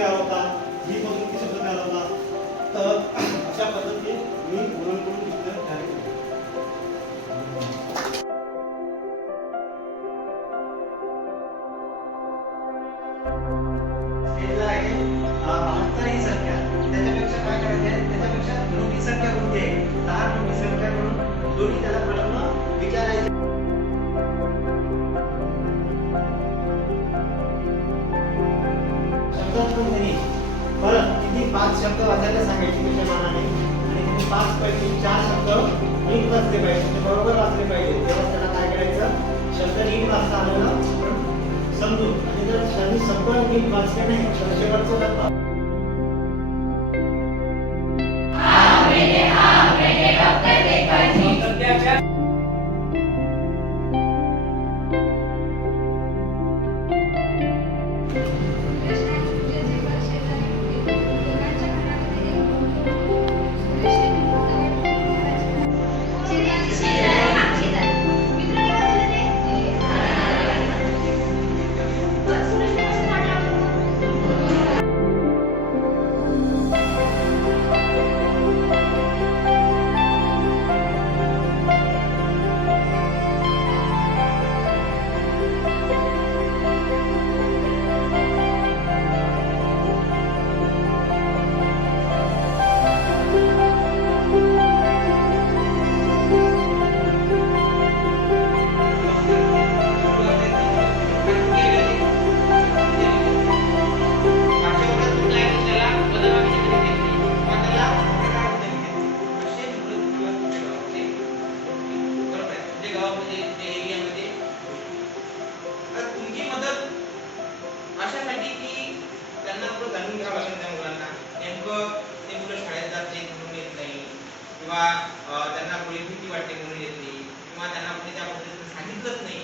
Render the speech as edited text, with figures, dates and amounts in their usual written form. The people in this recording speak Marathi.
तयार होतात, ही पासून किती शब्द तयार होतात. तर अशा पद्धतीने मी मुलांकडून शब्द तयार केले. ही संख्या त्याच्यापेक्षा काय करायचे आहे, त्याच्यापेक्षा मोठी संख्या कोणती आहे, 10 मोठी संख्या म्हणून दोन्ही त्याला प्रश्न विचारायचे. शब्दातून त्यांनी परत किती 5 शब्द वाचायला सांगायचे त्याच्या मानाने आणि तुम्ही 5 पैकी 4 शब्द नीट वाचले पाहिजे, म्हणजे बरोबर वाचले पाहिजे. तेव्हा त्याला काय करायचं, शब्द नीट वाचता आलं ना समजून, आणि जर त्यांनी शब्द नीट वाचले नाही तर शेवटचं डब्बा अशासाठी की त्यांना पुढे जाणून घ्यावं लागेल त्या मुलांना, नेमकं ते मुलं शाळेत जात नाही म्हणून येत नाही, किंवा त्यांना पुढे भीती वाटते म्हणून येत नाही, किंवा त्यांना पुढे त्या पद्धतीने सांगितलंच नाही